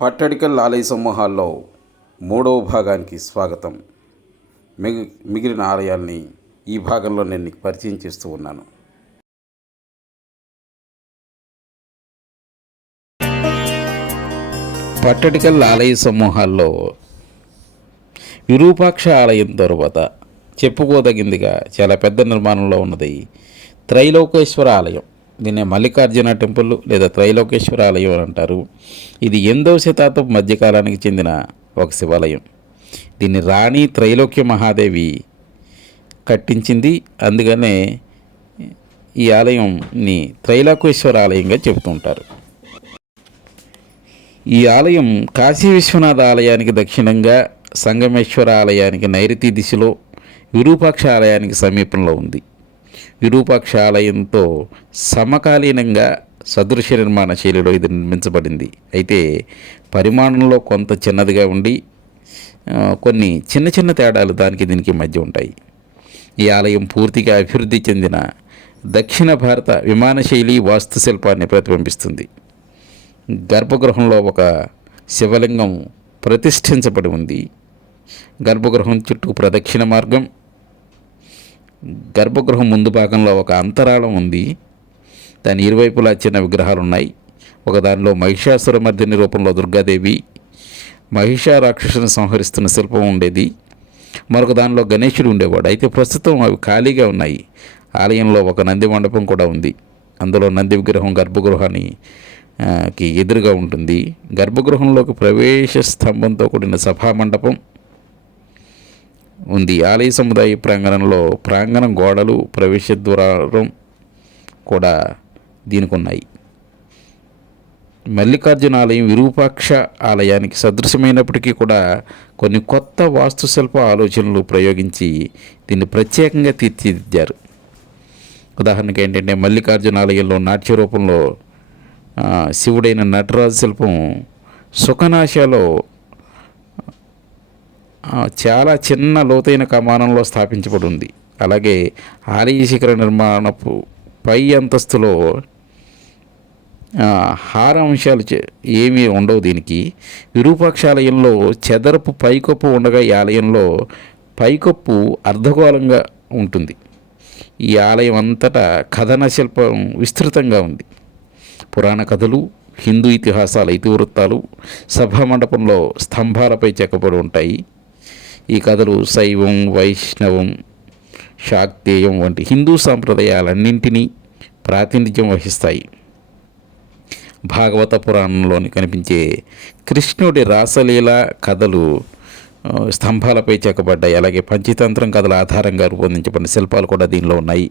పట్టడికల్ ఆలయ సమూహాల్లో 3వ భాగానికి స్వాగతం. మిగిలిన ఆలయాల్ని ఈ భాగంలో నేను నీకు పరిచయం చేస్తూ ఉన్నాను. పట్టడికల్ ఆలయ సమూహాల్లో విరూపాక్ష ఆలయం తరువాత చెప్పుకోదగిందిగా చాలా పెద్ద నిర్మాణంలో ఉన్నది త్రైలోకేశ్వర ఆలయం. దీన్ని మల్లికార్జున టెంపుల్ లేదా త్రైలోకేశ్వర ఆలయం అని అంటారు. ఇది 8వ శతాబ్దపు మధ్యకాలానికి చెందిన ఒక శివాలయం. దీన్ని రాణి త్రైలోక్య మహాదేవి కట్టించింది. అందుకనే ఈ ఆలయంని త్రైలోకేశ్వర ఆలయంగా చెబుతుంటారు. ఈ ఆలయం కాశీ విశ్వనాథ ఆలయానికి దక్షిణంగా, సంగమేశ్వర ఆలయానికి నైరుతి దిశలో, విరూపాక్ష ఆలయానికి సమీపంలో ఉంది. విరూపాక్ష ఆలయంతో సమకాలీనంగా సదృశ నిర్మాణ శైలిలో ఇది నిర్మించబడింది. అయితే పరిమాణంలో కొంత చిన్నదిగా ఉండి కొన్ని చిన్న చిన్న తేడాలు దానికి దీనికి మధ్య ఉంటాయి. ఈ ఆలయం పూర్తిగా అభివృద్ధి చెందిన దక్షిణ భారత విమాన శైలి వాస్తుశిల్పాన్ని ప్రతిబింబిస్తుంది. గర్భగృహంలో ఒక శివలింగం ప్రతిష్ఠించబడి ఉంది. గర్భగృహం చుట్టూ ప్రదక్షిణ మార్గం, గర్భగృహం ముందు భాగంలో ఒక అంతరాళం ఉంది. దాని ఇరువైపులా చిన్న విగ్రహాలు ఉన్నాయి. ఒక దానిలో మహిషాసురమర్దిని రూపంలో దుర్గాదేవి, మహిషా రాక్షసుని సంహరిస్తున్న శిల్పం ఉండేది. మరొక దానిలో గణేశుడు ఉండేవాడు. అయితే ప్రస్తుతం అవి ఖాళీగా ఉన్నాయి. ఆలయంలో ఒక నంది మండపం కూడా ఉంది. అందులో నంది విగ్రహం గర్భగృహానికి ఎదురుగా ఉంటుంది. గర్భగృహంలోకి ప్రవేశ స్తంభంతో కూడిన సభా మండపం ఉంది. ఆలయ సముదాయ ప్రాంగణంలో ప్రాంగణం గోడలు, ప్రవేశ ద్వారం కూడా దీనికి ఉన్నాయి. మల్లికార్జున ఆలయం విరూపాక్ష ఆలయానికి సదృశమైనప్పటికీ కూడా కొన్ని కొత్త వాస్తుశిల్ప ఆలోచనలు ప్రయోగించి దీన్ని ప్రత్యేకంగా తీర్చిదిద్దారు. ఉదాహరణకి ఏంటంటే, మల్లికార్జున ఆలయంలో నాట్య రూపంలో శివుడైన నటరాజు శిల్పం సుఖనాశలో చాలా చిన్న లోతైన కమానంలో స్థాపించబడి ఉంది. అలాగే ఆలయ శిఖర నిర్మాణపు పై అంతస్తులో హార అంశాలు ఏమీ ఉండవు. దీనికి విరూపాక్షాలయంలో చదరపు పైకప్పు ఉండగా ఈ ఆలయంలో పైకప్పు అర్ధగోళంగా ఉంటుంది. ఈ ఆలయం అంతటా కథన శిల్పం విస్తృతంగా ఉంది. పురాణ కథలు, హిందూ ఇతిహాసాల ఇతివృత్తాలు సభా మండపంలో స్తంభాలపై చెక్కబడి ఉంటాయి. ఈ కథలు శైవం, వైష్ణవం, శాక్తేయం వంటి హిందూ సాంప్రదాయాలన్నింటినీ ప్రాతినిధ్యం వహిస్తాయి. భాగవత పురాణంలోని కనిపించే కృష్ణుడి రాసలీల కథలు స్తంభాలపై చెక్కబడ్డాయి. అలాగే పంచతంత్రం కథల ఆధారంగా రూపొందించబడిన శిల్పాలు కూడా దీనిలో ఉన్నాయి.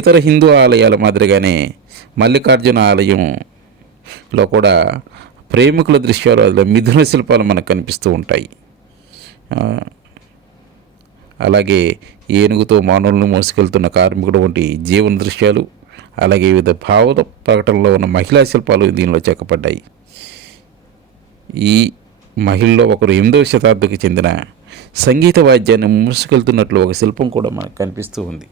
ఇతర హిందూ ఆలయాల మాదిరిగానే మల్లికార్జున ఆలయంలో కూడా ప్రేమికుల దృశ్యాలు, అందులో మిథున శిల్పాలు మనకు కనిపిస్తూ ఉంటాయి. అలాగే ఏనుగుతో మానవులను మోసుకెళ్తున్న కార్మికుడు వంటి జీవన దృశ్యాలు, అలాగే వివిధ భావ ప్రకటనలో ఉన్న మహిళా శిల్పాలు దీనిలో చెక్కబడ్డాయి. ఈ మహిళలో ఒకరు 8వ శతాబ్దికి చెందిన సంగీత వాద్యాన్ని మోసుకెళ్తున్నట్లు ఒక శిల్పం కూడా మనకు కనిపిస్తూ ఉంది.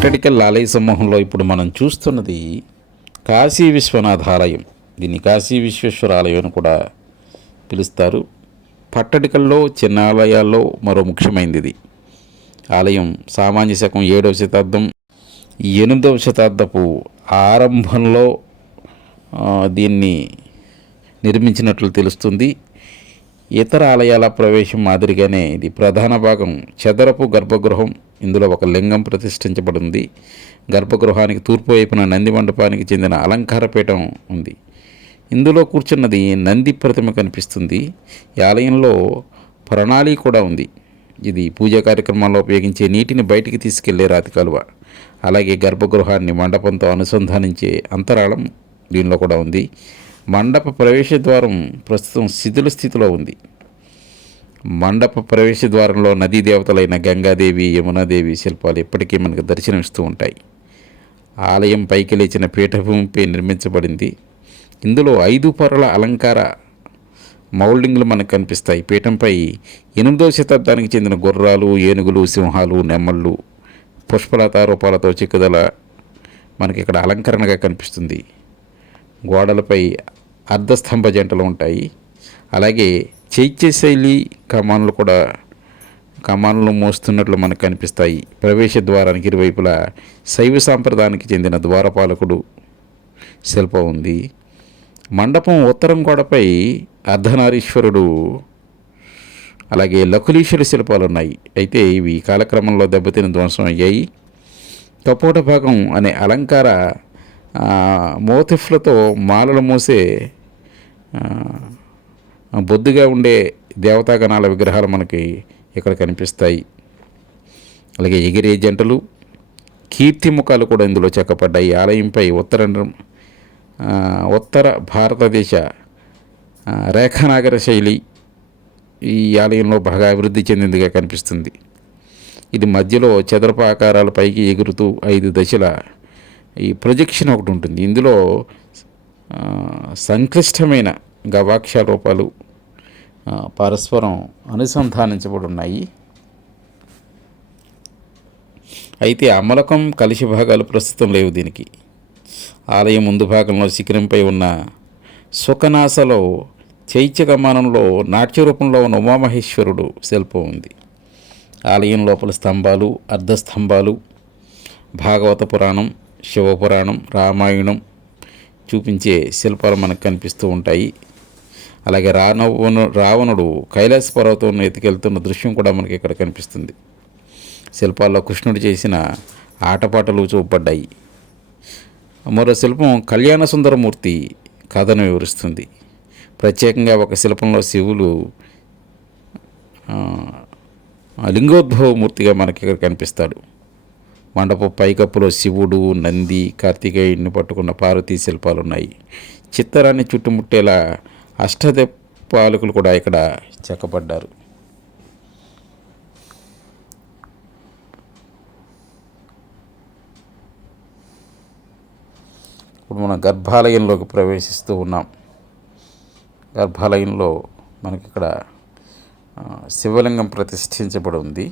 పట్టడికల్ ఆలయ సమూహంలో ఇప్పుడు మనం చూస్తున్నది కాశీ విశ్వనాథ ఆలయం. దీన్ని కాశీ విశ్వేశ్వర ఆలయం అని కూడా పిలుస్తారు. పట్టడికల్లో చిన్న ఆలయాల్లో మరో ముఖ్యమైనది ఇది. ఆలయం సామాన్య శకం 7వ శతాబ్దం 8వ శతాబ్దపు ఆరంభంలో దీన్ని నిర్మించినట్లు తెలుస్తుంది. ఇతర ఆలయాల ప్రవేశం మాదిరిగానే ఇది ప్రధాన భాగం చదరపు గర్భగృహం. ఇందులో ఒక లింగం ప్రతిష్ఠించబడింది. గర్భగృహానికి తూర్పు వైపున నంది మండపానికి చెందిన అలంకార పీఠం ఉంది. ఇందులో కూర్చున్నది నంది ప్రతిమ కనిపిస్తుంది. ఈ ఆలయంలో ప్రణాళి కూడా ఉంది. ఇది పూజా కార్యక్రమాల్లో ఉపయోగించే నీటిని బయటికి తీసుకెళ్లే రాతి కాలువ. అలాగే గర్భగృహాన్ని మండపంతో అనుసంధానించే అంతరాళం దీనిలో కూడా ఉంది. మండప ప్రవేశ ద్వారం ప్రస్తుతం శిథిల స్థితిలో ఉంది. మండప ప్రవేశ ద్వారంలో నదీ దేవతలైన గంగాదేవి, యమునాదేవి శిల్పాలు ఇప్పటికీ మనకు దర్శనమిస్తూ ఉంటాయి. ఆలయం పైకి లేచిన పీఠభూమిపై నిర్మించబడింది. ఇందులో 5 పొరల అలంకార మౌల్డింగ్లు మనకు కనిపిస్తాయి. పీఠంపై 8వ శతాబ్దానికి చెందిన గుర్రాలు, ఏనుగులు, సింహాలు, నెమళ్ళు, పుష్పలతా రూపాలతో చిక్కుదల మనకి ఇక్కడ అలంకరణగా కనిపిస్తుంది. గోడలపై అర్ధస్తంభ జంటలు ఉంటాయి. అలాగే చైత్య శైలి కమానులు మోస్తున్నట్లు మనకు కనిపిస్తాయి. ప్రవేశ ద్వారానికి ఇరువైపులా శైవ సాంప్రదాయానికి చెందిన ద్వారపాలకుడు శిల్పం ఉంది. మండపం ఉత్తరం గోడపై అర్ధనారీశ్వరుడు అలాగే లకులీశ్వరి శిల్పాలు ఉన్నాయి. అయితే ఇవి కాలక్రమంలో దెబ్బతిని ధ్వంసం అయ్యాయి. కపోట భాగం అనే అలంకార మోతిఫ్లతో మాలలు మోసే బొద్దుగా ఉండే దేవతాగణాల విగ్రహాలు మనకి ఇక్కడ కనిపిస్తాయి. అలాగే ఎగిరే జంటలు, కీర్తిముఖాలు కూడా ఇందులో చెక్కపడ్డాయి. ఆలయంపై ఉత్తర భారతదేశ రేఖానాగర శైలి ఈ ఆలయంలో బాగా అభివృద్ధి చెందిందిగా కనిపిస్తుంది. ఇది మధ్యలో చదరపు ఆకారాల పైకి ఎగురుతూ 5 దశల ఈ ప్రొజెక్షన్ ఒకటి ఉంటుంది. ఇందులో సంక్లిష్టమైన గవాక్ష రూపాలు పరస్పరం అనుసంధానించబడి ఉన్నాయి. అయితే అమలకం కలిసి భాగాలు ప్రస్తుతం లేవు దీనికి. ఆలయం ముందు భాగంలో శిఖరంపై ఉన్న సుఖనాసలో చైత్య కమానంలో నాట్య రూపంలో ఉన్న ఉమామహేశ్వరుడు శిల్పం ఉంది. ఆలయం లోపల స్తంభాలు, అర్ధస్తంభాలు భాగవత పురాణం, శివపురాణం, రామాయణం చూపించే శిల్పాలు మనకు కనిపిస్తూ ఉంటాయి. అలాగే రావణుడు కైలాస పర్వతం ఎత్తుకెళ్తున్న దృశ్యం కూడా మనకి ఇక్కడ కనిపిస్తుంది. శిల్పాల్లో కృష్ణుడు చేసిన ఆటపాటలు చూపబడ్డాయి. మరో శిల్పం కళ్యాణ సుందరమూర్తి కథను వివరిస్తుంది. ప్రత్యేకంగా ఒక శిల్పంలో శివులు లింగోద్భవ మూర్తిగా మనకి ఇక్కడ కనిపిస్తాడు. మండపం పైకప్పులో శివుడు, నంది, కార్తికేయుడిని పట్టుకున్న పార్వతీ శిల్పాలు ఉన్నాయి. చిత్తరాన్ని చుట్టుముట్టేలా అష్టదిక్పాలకులు కూడా ఇక్కడ చెక్కబడ్డారు. ఇప్పుడు మనం గర్భాలయంలోకి ప్రవేశిస్తూ ఉన్నాం. గర్భాలయంలో మనకి ఇక్కడ శివలింగం ప్రతిష్ఠించబడి ఉంది.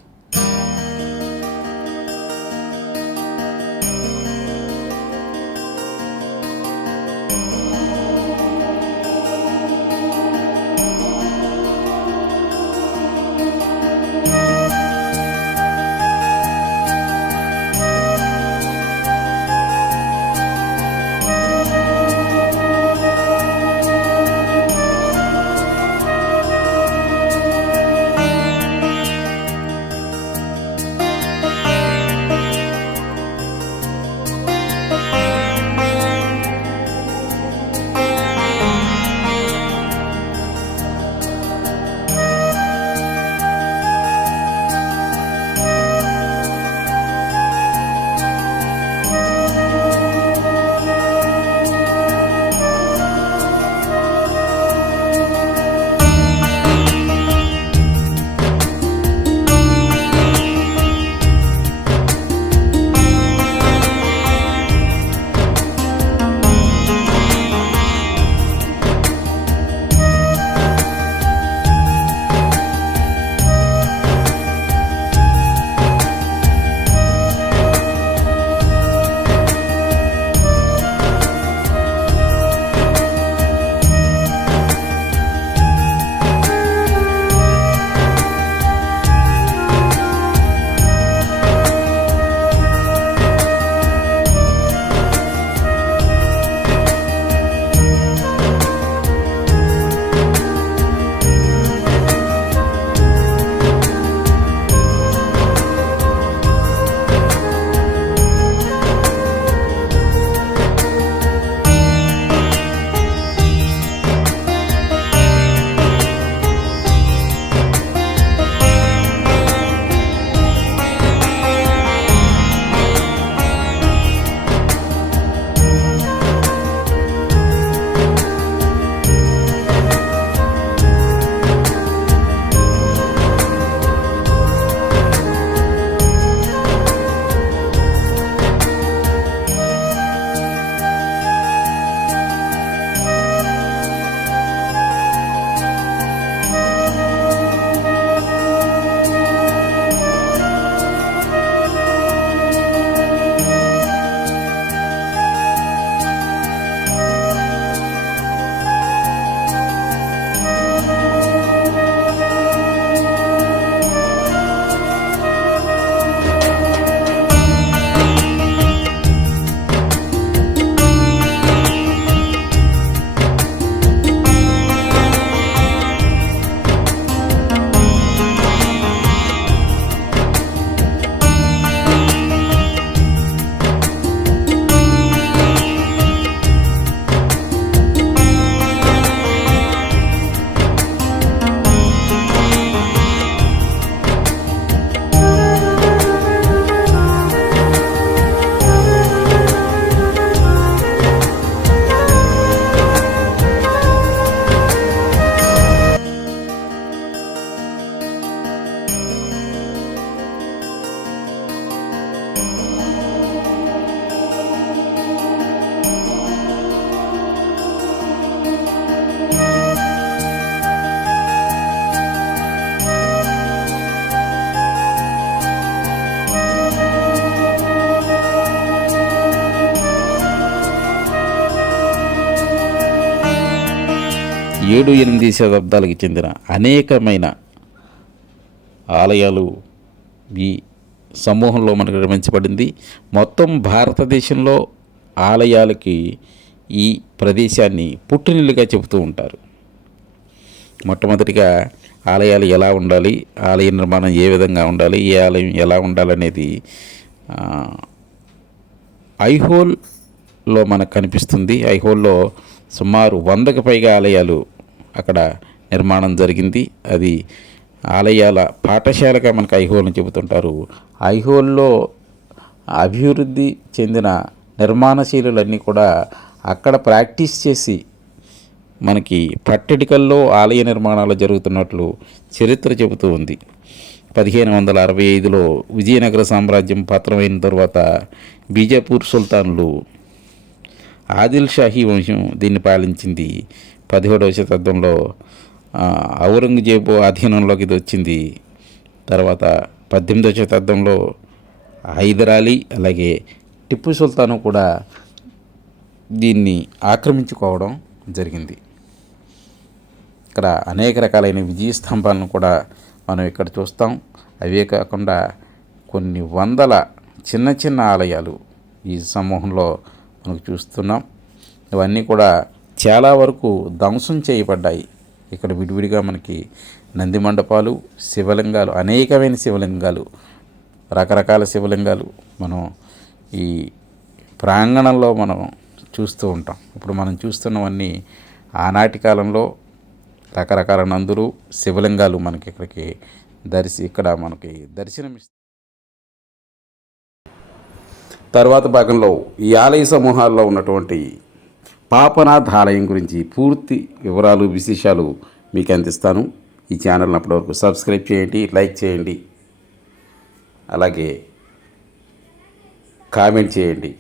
7-8 శతాబ్దాలకు చెందిన అనేకమైన ఆలయాలు ఈ సమూహంలో మనకు నిర్మించబడింది. మొత్తం భారతదేశంలో ఆలయాలకి ఈ ప్రదేశాన్ని పుట్టినిల్లుగా చెబుతూ ఉంటారు. మొట్టమొదటిగా ఆలయాలు ఎలా ఉండాలి, ఆలయ నిర్మాణం ఏ విధంగా ఉండాలి, ఏ ఆలయం ఎలా ఉండాలనేది ఐహోల్లో మనకు కనిపిస్తుంది. ఐహోల్లో సుమారు 100కు పైగా ఆలయాలు అక్కడ నిర్మాణం జరిగింది. అది ఆలయాల పాఠశాలగా మనకు ఐహోల్ని చెబుతుంటారు. ఐహోల్లో అభివృద్ధి చెందిన నిర్మాణశీలులన్నీ కూడా అక్కడ ప్రాక్టీస్ చేసి మనకి పట్టడికల్లో ఆలయ నిర్మాణాలు జరుగుతున్నట్లు చరిత్ర చెబుతూ ఉంది. 1565లో విజయనగర సామ్రాజ్యం పతనమైన తర్వాత బీజాపూర్ సుల్తానులు ఆదిల్ షాహీ వంశం దీన్ని పాలించింది. 17వ శతాబ్దంలో ఔరంగజేబు ఆధీనంలోకి ఇది వచ్చింది. తర్వాత 18వ శతాబ్దంలో హైదర్ అలీ అలాగే టిప్పు సుల్తాను కూడా దీన్ని ఆక్రమించుకోవడం జరిగింది. ఇక్కడ అనేక రకాలైన విజయ స్తంభాలను కూడా మనం ఇక్కడ చూస్తాం. అవే కాకుండా కొన్ని వందల చిన్న చిన్న ఆలయాలు ఈ సమూహంలో మనకు చూస్తున్నాం. ఇవన్నీ కూడా చాలా వరకు ధ్వంసం చేయబడ్డాయి. ఇక్కడ విడివిడిగా మనకి నంది మండపాలు, శివలింగాలు, అనేకమైన శివలింగాలు, రకరకాల శివలింగాలు మనం ఈ ప్రాంగణంలో మనం చూస్తూ ఉంటాం. ఇప్పుడు మనం చూస్తున్నవన్నీ ఆనాటి కాలంలో రకరకాల నందులు, శివలింగాలు మనకి ఇక్కడ మనకి దర్శనమిస్తాయి. తర్వాత భాగంలో ఈ ఆలయ సమూహాల్లో ఉన్నటువంటి పాపనాథ్ ఆలయం గురించి పూర్తి వివరాలు, విశేషాలు మీకు అందిస్తాను. ఈ ఛానల్ని అప్పటివరకు సబ్స్క్రైబ్ చేయండి, లైక్ చేయండి, అలాగే కామెంట్ చేయండి.